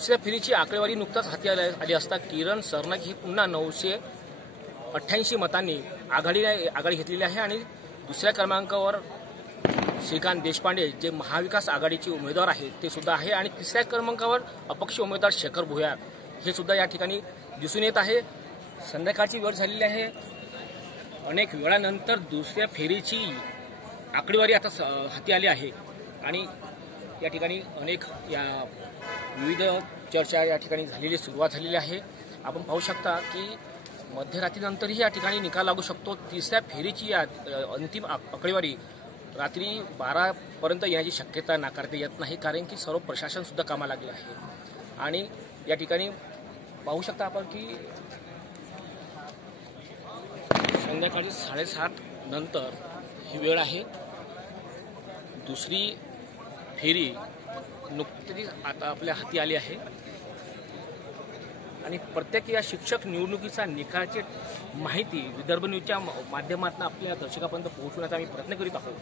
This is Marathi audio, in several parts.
दुसऱ्या फेरीची आकडेवारी नुकताच हाती आली असता किरण सरनाईक ही पुन्हा 988 मतांनी आघाडी घेतलेली आहे आणि दुसऱ्या क्रमांकावर श्रीकांत देशपांडे जे महाविकास आघाडीचे उमेदवार आहेत ते सुद्धा आहे आणि तिसऱ्या क्रमांकावर अपक्ष उमेदवार शेखर भुयार हे सुद्धा या ठिकाणी दिसून येत आहे। संध्याकाळची वेळ झालेली आहे। अनेक वेळानंतर दुसऱ्या फेरीची आकडेवारी आता हाती आली आहे आणि या ठिकाणी अनेक विविध चर्चा या ठिकाणी सुरुवात झालेली आहे। आपण पाहू शकता की मध्यरात्रीनंतरही या ठिकाणी निकाल लागू शकतो। तिसऱ्या फेरीची अंतिम आकडेवारी रात्री 12 पर्यंत येण्याची शक्यता नाकारता येत नाही, कारण की सर्व प्रशासन सुद्धा कामाला लागले आहे। आणि या ठिकाणी पाहू शकता आपण की संध्याकाळी 7:30 नंतर ही वेळ आहे। दुसरी फेरी नुकतीच आता आपल्या हाती आली आहे आणि प्रत्येक या शिक्षक निवडणुकीचा निकालाची माहिती विदर्भ न्यूजच्या माध्यमातून आपल्या दर्शकांपर्यंत पोहोचवण्याचा आम्ही प्रयत्न करीत आहोत।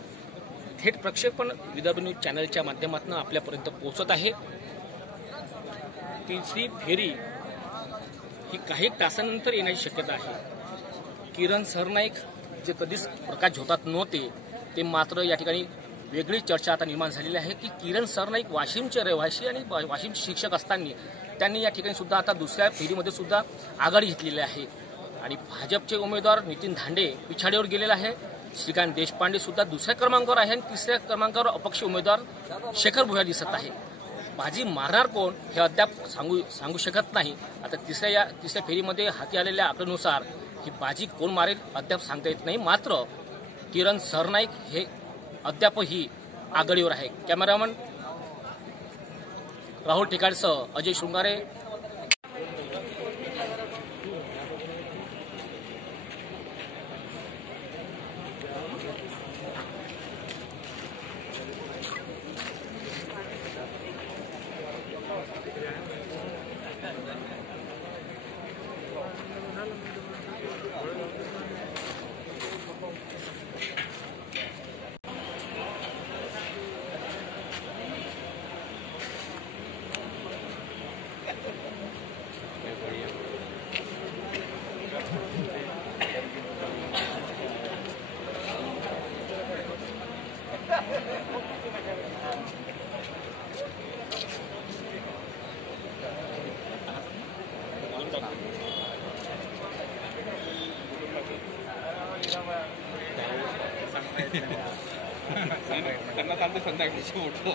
थेट प्रक्षेपण विदर्भ न्यूज चॅनलच्या माध्यमातून आपल्यापर्यंत पोहोचत आहे। तिसरी फेरी ही काही तासानंतर येण्याची शक्यता आहे। किरण सरनाईक जे कधीच प्रकाश झोतात नव्हते ते मात्र या ठिकाणी वेगळी चर्चा आता निर्माण झालेली आहे की किरण सरनाईक वाशिमचे रहिवासी आणि वाशिमचे शिक्षक असताना त्यांनी या ठिकाणी सुद्धा आता दुसऱ्या फेरीमध्ये सुद्धा आघाडी घेतलेली आहे आणि भाजपचे उमेदवार नितीन धांडे पिछाडीवर गेलेले आहे। श्रीकांत देशपांडे सुद्धा दुसऱ्या क्रमांकावर आहे आणि तिसऱ्या क्रमांकावर अपक्ष उमेदवार शेखर भुयार दिसत आहे। बाजी मारणार कोण हे अद्याप सांगू शकत नाही। आता तिसऱ्या फेरीमध्ये हाती आलेल्या आकडेनुसार ही बाजी कोण मारेल अद्याप सांगता येत नाही। मात्र किरण सरनाईक हे अद्यापही आघाडीवर आहे। कॅमेरामन राहुल टेकाडसह अजय शृंगारे। त्यांना चालते संध्याकाळची उठतो।